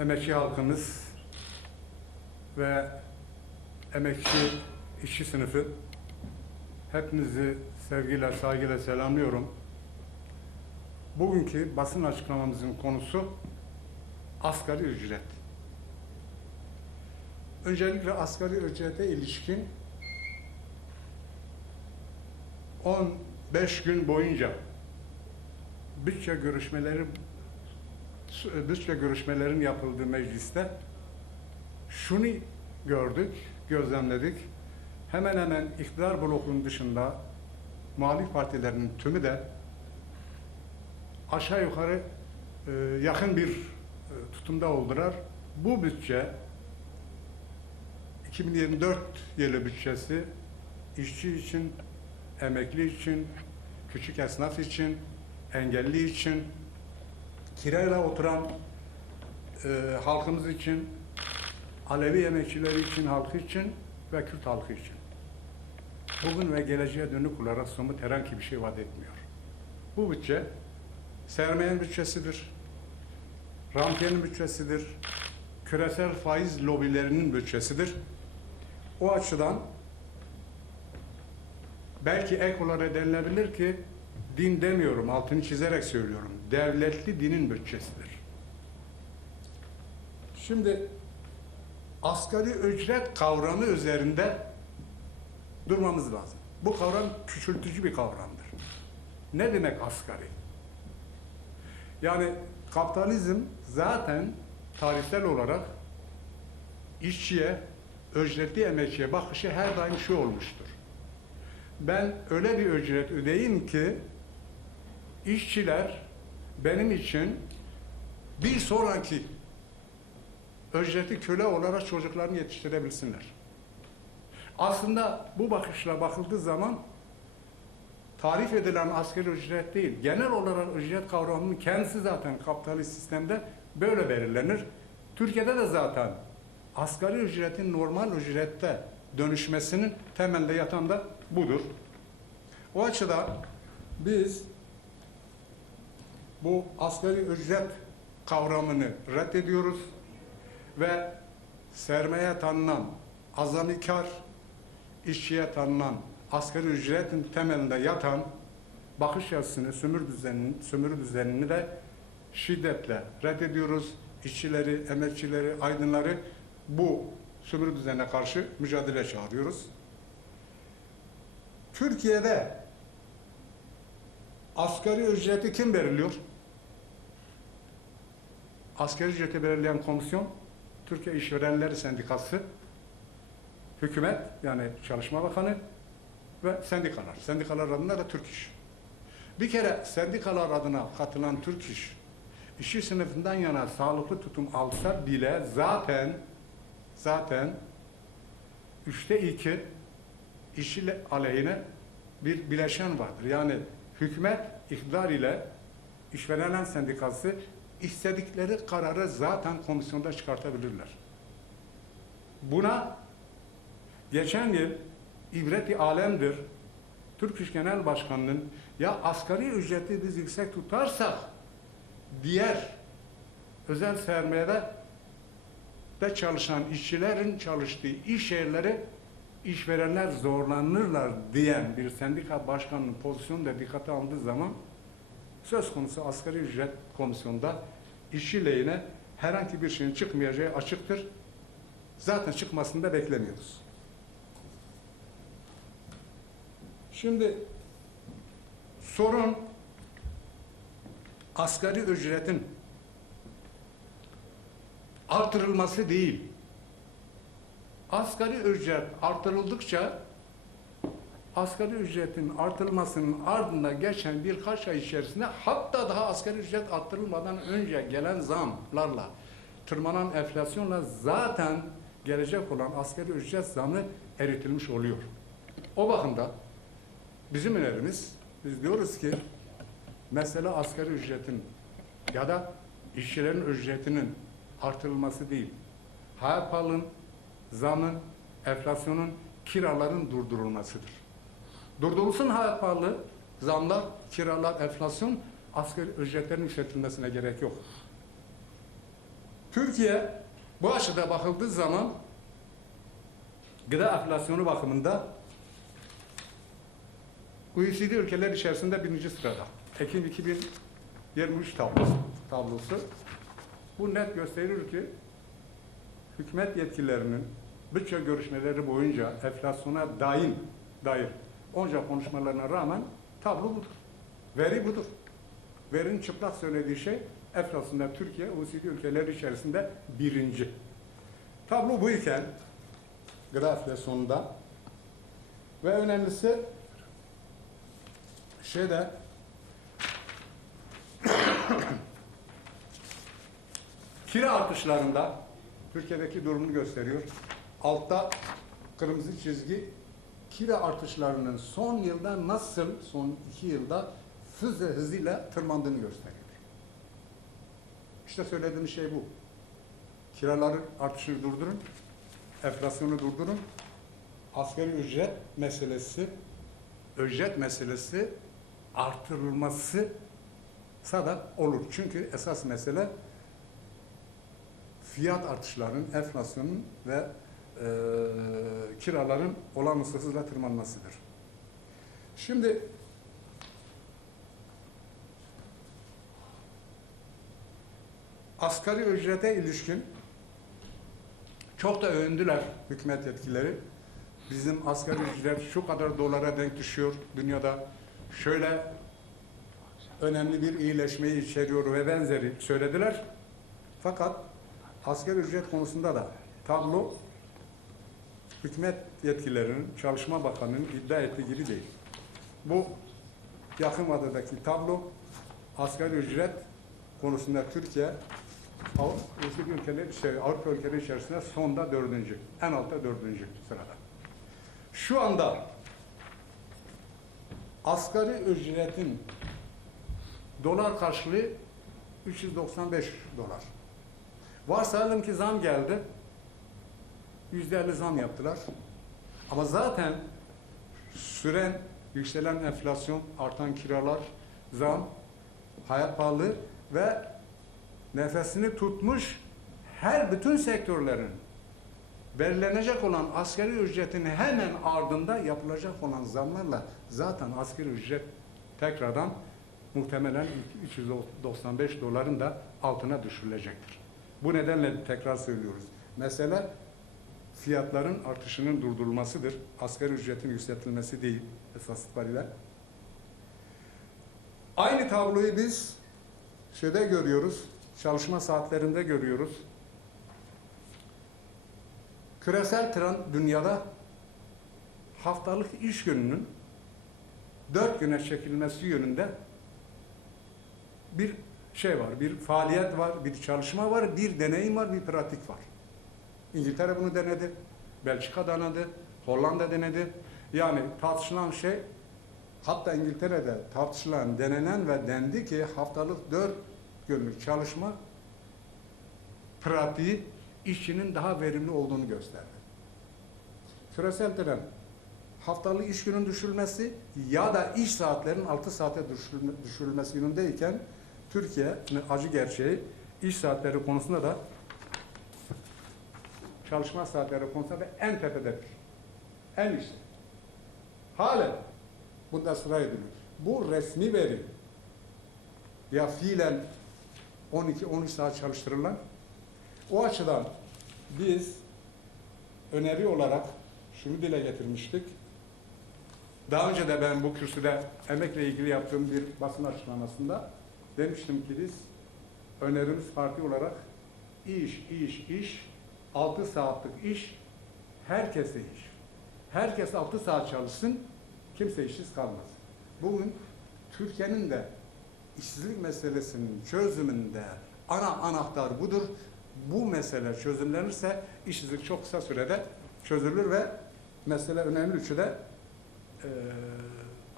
emekçi halkımız ve emekçi işçi sınıfı hepinizi sevgiyle, saygıyla selamlıyorum. Bugünkü basın açıklamamızın konusu asgari ücret. Öncelikle asgari ücrete ilişkin 15 gün boyunca bütçe görüşmeleri bütçe görüşmelerin yapıldığı mecliste şunu gördük, gözlemledik. Hemen hemen iktidar blokunun dışında muhalif partilerin tümü de aşağı yukarı e, yakın bir e, tutumda oldular. Bu bütçe 2024 yılı bütçesi işçi için, emekli için, küçük esnaf için, engelli için, kirayla oturan e, halkımız için, Alevi emekçileri için, halkı için ve Kürt halkı için. Bugün ve geleceğe dönük olarak somut herhangi bir şey vaat etmiyor. Bu bütçe sermayenin bütçesidir, rantiyenin bütçesidir, küresel faiz lobilerinin bütçesidir. O açıdan belki ek olarak denilebilir ki din demiyorum, altını çizerek söylüyorum. Devletli dinin bütçesidir. Şimdi asgari ücret kavramı üzerinde durmamız lazım. Bu kavram küçültücü bir kavramdır. Ne demek asgari? Yani kapitalizm zaten tarihsel olarak işçiye, ücretli emekçiye bakışı her daim şu olmuştur. Ben öyle bir ücret ödeyeyim ki işçiler benim için bir sonraki ücretli köle olarak çocuklarını yetiştirebilsinler. Aslında bu bakışla bakıldığı zaman tarif edilen asgari ücret değil, genel olarak ücret kavramının kendisi zaten kapitalist sistemde böyle belirlenir. Türkiye'de de zaten asgari ücretin normal ücrette dönüşmesinin temelde yatan da budur. O açıdan biz bu asgari ücret kavramını reddediyoruz ve sermaye tanınan azami kar, işçiye tanınan asgari ücretin temelinde yatan bakış açısını, sömür düzenini, sömürü düzenini de şiddetle reddediyoruz. İşçileri, emekçileri, aydınları bu sömürü düzenine karşı mücadele çağırıyoruz. Türkiye'de asgari ücreti kim belirliyor? Asgari ücreti belirleyen komisyon Türkiye İşverenleri Sendikası, hükümet yani Çalışma Bakanı ve sendikalar. Sendikalar adına da Türk İş. Bir kere sendikalar adına katılan Türk İş, işçi sınıfından yana sağlıklı tutum alsa bile zaten zaten üçte iki işçi aleyhine bir bileşen vardır. Yani hükümet iktidar ile işverenler sendikası istedikleri kararı zaten komisyonda çıkartabilirler. Buna geçen yıl ibreti alemdir. Türk İş Genel Başkanı'nın ya asgari ücreti biz yüksek tutarsak diğer özel sermayede de çalışan işçilerin çalıştığı iş yerleri işverenler zorlanırlar diyen bir sendika başkanının pozisyonu da dikkate alındığı zaman söz konusu asgari ücret komisyonda işçi lehine herhangi bir şeyin çıkmayacağı açıktır. Zaten çıkmasını da beklemiyoruz. Şimdi sorun asgari ücretin artırılması değil. Asgari ücret artırıldıkça asgari ücretin artırılmasının ardında geçen birkaç ay içerisinde hatta daha asgari ücret artırılmadan önce gelen zamlarla tırmanan enflasyonla zaten gelecek olan asgari ücret zamı eritilmiş oluyor. O bakımda bizim önerimiz biz diyoruz ki mesela asgari ücretin ya da işçilerin ücretinin artırılması değil. Hayat zamın, enflasyonun, kiraların durdurulmasıdır. Durdurulsun hayat pahalı, zamlar, kiralar, enflasyon, asgari ücretlerin yükseltilmesine gerek yok. Türkiye bu açıda bakıldığı zaman gıda enflasyonu bakımında OECD ülkeler içerisinde birinci sırada. Ekim 2023 tablosu. tablosu. Bu net gösterir ki hükümet yetkililerinin bütçe görüşmeleri boyunca enflasyona daim dair onca konuşmalarına rağmen tablo budur. Veri budur. Verinin çıplak söylediği şey enflasyonda Türkiye OECD ülkeleri içerisinde birinci. Tablo bu iken gıda enflasyonunda ve önemlisi şeyde kira artışlarında Türkiye'deki durumunu gösteriyor. Altta kırmızı çizgi kira artışlarının son yılda nasıl son iki yılda hızla hızıyla tırmandığını gösteriyor. İşte söylediğimiz şey bu. Kiraların artışını durdurun, enflasyonu durdurun, asgari ücret meselesi, ücret meselesi artırılması da olur. Çünkü esas mesele fiyat artışlarının, enflasyonun ve e, kiraların olağanüstü hızla tırmanmasıdır. Şimdi asgari ücrete ilişkin çok da övündüler hükümet yetkileri. Bizim asgari ücret şu kadar dolara denk düşüyor dünyada. Şöyle önemli bir iyileşmeyi içeriyor ve benzeri söylediler. Fakat asgari ücret konusunda da tablo hükümet yetkililerinin, Çalışma Bakanı'nın iddia ettiği gibi değil. Bu yakın vadedeki tablo asgari ücret konusunda Türkiye OECD ülkeleri, şey, Avrupa ülkeleri içerisinde sonda dördüncü, en altta dördüncü sırada. Şu anda asgari ücretin dolar karşılığı 395 dolar. Varsayalım ki zam geldi. Yüzde zam yaptılar. Ama zaten süren yükselen enflasyon, artan kiralar, zam, hayat pahalı ve nefesini tutmuş her bütün sektörlerin belirlenecek olan asgari ücretin hemen ardında yapılacak olan zamlarla zaten asgari ücret tekrardan muhtemelen 395 doların da altına düşürülecektir. Bu nedenle tekrar söylüyoruz. Mesele fiyatların artışının durdurulmasıdır. Asgari ücretin yükseltilmesi değil esas itibariyle. Aynı tabloyu biz şeyde görüyoruz, çalışma saatlerinde görüyoruz. Küresel trend dünyada haftalık iş gününün dört güne çekilmesi yönünde bir şey var, bir faaliyet var, bir çalışma var, bir deneyim var, bir pratik var. İngiltere bunu denedi, Belçika denedi, Hollanda denedi. Yani tartışılan şey, hatta İngiltere'de tartışılan, denenen ve dendi ki haftalık dört günlük çalışma pratiği işçinin daha verimli olduğunu gösterdi. Küresel trend haftalık iş günün düşürülmesi ya da iş saatlerinin 6 saate düşürülme, düşürülmesi yönündeyken Türkiye'nin acı gerçeği iş saatleri konusunda da çalışma saatleri konusunda da en tepededir. En üstte. Halen bunda sıra ediliyor. Bu resmi veri ya fiilen 12-13 saat çalıştırılan o açıdan biz öneri olarak şunu dile getirmiştik. Daha önce de ben bu kürsüde emekle ilgili yaptığım bir basın açıklamasında demiştim ki biz önerimiz parti olarak iş, iş, iş, 6 saatlik iş, herkese iş. Herkes 6 saat çalışsın, kimse işsiz kalmaz. Bugün Türkiye'nin de işsizlik meselesinin çözümünde ana anahtar budur. Bu mesele çözümlenirse işsizlik çok kısa sürede çözülür ve mesele önemli ölçüde e,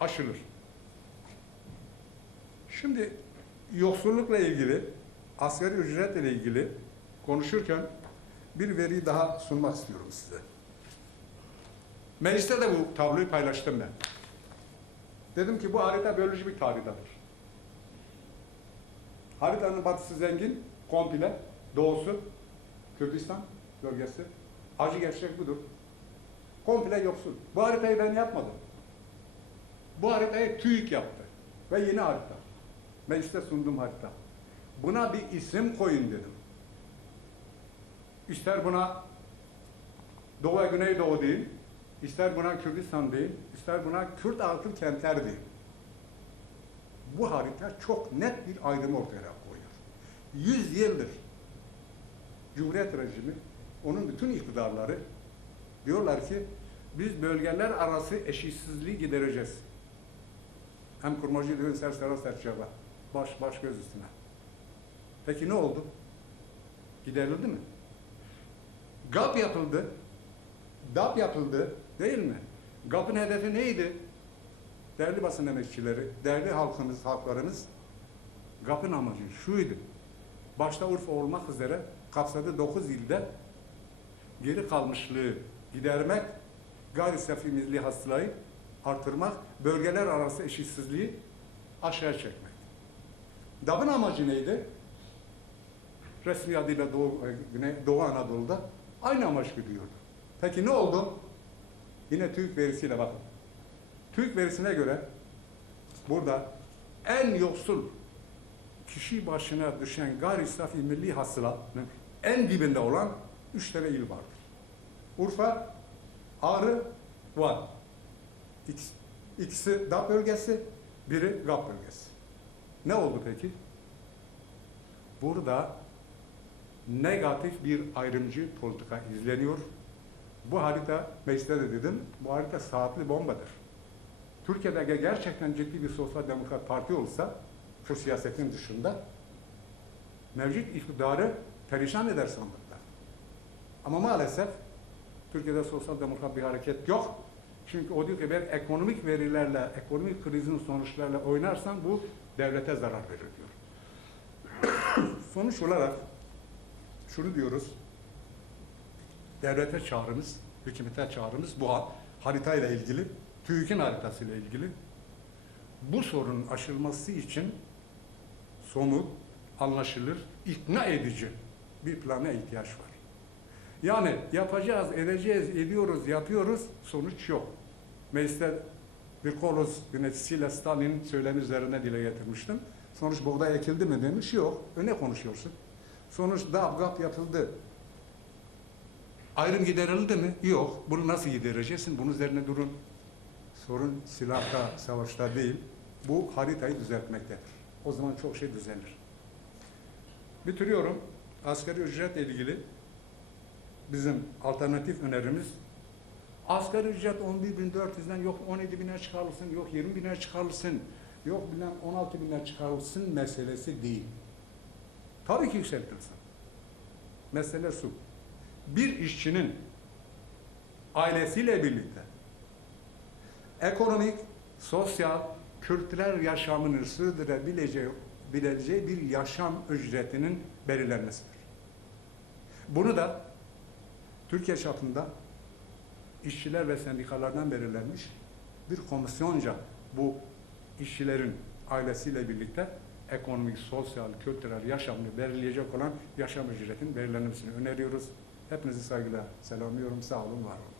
aşılır. Şimdi yoksullukla ilgili, asgari ücretle ilgili konuşurken bir veri daha sunmak istiyorum size. Mecliste de bu tabloyu paylaştım ben. Dedim ki bu harita biyoloji bir haritadır. Haritanın batısı zengin, komple. doğusu, Kürdistan bölgesi. Acı gerçek budur. Komple yoksul. Bu haritayı ben yapmadım. Bu haritayı TÜİK yaptı. Ve yeni harita. Mecliste sunduğum harita. Buna bir isim koyun dedim. İster buna Doğu ve Güneydoğu değil, ister buna Kürdistan değil, ister buna Kürt altı kentler değil. Bu harita çok net bir ayrım ortaya koyuyor. Yüz yıldır Cumhuriyet rejimi, onun bütün iktidarları diyorlar ki biz bölgeler arası eşitsizliği gidereceğiz. Hem kurmacı düğün sersera serçaba. Baş, baş göz üstüne. Peki ne oldu? Giderildi mi? GAP yapıldı. DAP yapıldı. Değil mi? GAP'ın hedefi neydi? Değerli basın emekçileri, değerli halkımız, halklarımız GAP'ın amacı şuydu. Başta Urfa olmak üzere kapsadığı 9 ilde geri kalmışlığı gidermek, gayri safi milli hasılayı artırmak, bölgeler arası eşitsizliği aşağı çekmek. DAB'ın amacı neydi? Resmi adıyla Doğu, e, Güney, Doğu Anadolu'da aynı amaç güdüyordu. Peki ne oldu? Yine TÜİK verisiyle bakın. TÜİK verisine göre burada en yoksul kişi başına düşen gayri safi milli hasılanın en dibinde olan üç tane il vardır. Urfa, Ağrı, Van. İkisi, ikisi DAP bölgesi, biri GAP bölgesi. Ne oldu peki? Burada negatif bir ayrımcı politika izleniyor. Bu harita, mecliste de dedim, bu harita saatli bombadır. Türkiye'de gerçekten ciddi bir sosyal demokrat parti olsa, şu siyasetin dışında, mevcut iktidarı perişan eder sandıkta. Ama maalesef Türkiye'de sosyal demokrat bir hareket yok. Çünkü o diyor ki ben ekonomik verilerle, ekonomik krizin sonuçlarıyla oynarsan bu devlete zarar verir diyor. Sonuç olarak şunu diyoruz. Devlete çağrımız, hükümete çağrımız bu ha- haritayla ilgili, TÜİK'in haritasıyla ilgili. Bu sorunun aşılması için somut, anlaşılır, ikna edici bir plana ihtiyaç var. Yani yapacağız, edeceğiz, ediyoruz, yapıyoruz, sonuç yok. Mecliste bir kolos yöneticisiyle Stalin söylemi üzerine dile getirmiştim. Sonuç buğday ekildi mi demiş, yok. Öne konuşuyorsun. Sonuç DABGAP yapıldı. Ayrım giderildi mi? Yok. Bunu nasıl gidereceksin? Bunun üzerine durun. Sorun silahta, savaşta değil. Bu haritayı düzeltmektedir. O zaman çok şey düzelir. Bitiriyorum. Asgari ücretle ilgili bizim alternatif önerimiz asgari ücret 11.400'den yok 17.000'e çıkarılsın, yok 20.000'e çıkarılsın, yok bilmem 16.000'e çıkarılsın meselesi değil. Tabii ki yükseltilsin. Mesele şu. Bir işçinin ailesiyle birlikte ekonomik, sosyal, kültürel yaşamını sürdürebileceği bileceği bir yaşam ücretinin belirlenmesidir. Bunu da Türkiye çapında işçiler ve sendikalardan belirlenmiş bir komisyonca bu işçilerin ailesiyle birlikte ekonomik, sosyal, kültürel yaşamını belirleyecek olan yaşam ücretinin belirlenmesini öneriyoruz. Hepinizi saygıyla selamlıyorum. Sağ olun, var olun.